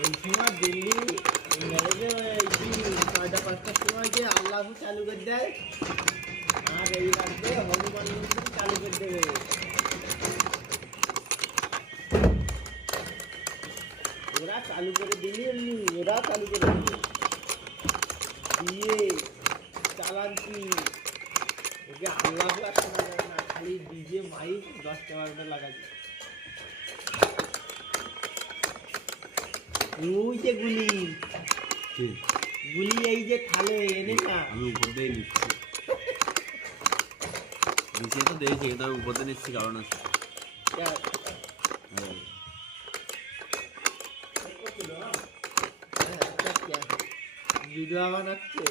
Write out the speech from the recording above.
ওই সময় দিল্লি মেরেজে ছয়টা পাঁচটার সময় যে আল্লাহ চালু করে দেয় আর এই রাখবে হনুমান মন্দির চালু করে দেবে। ওরা চালু করে দিলি ওরা চালু করে দিবে দিয়ে চালানছি ওকে আল্লাহ আর শোনা যাবে না, খালি ডিজে মাইক 10-12টা লাগাচ্ছি। ওই যে গুলি গুলি এই যে থালে এনে না আমি উপর দিয়ে নিচ্ছি, নিচে তো দেখছি কিন্তু আমি উপর দিয়ে নিচ্ছি কারণ আছে। ভিডিও বানাচ্ছে।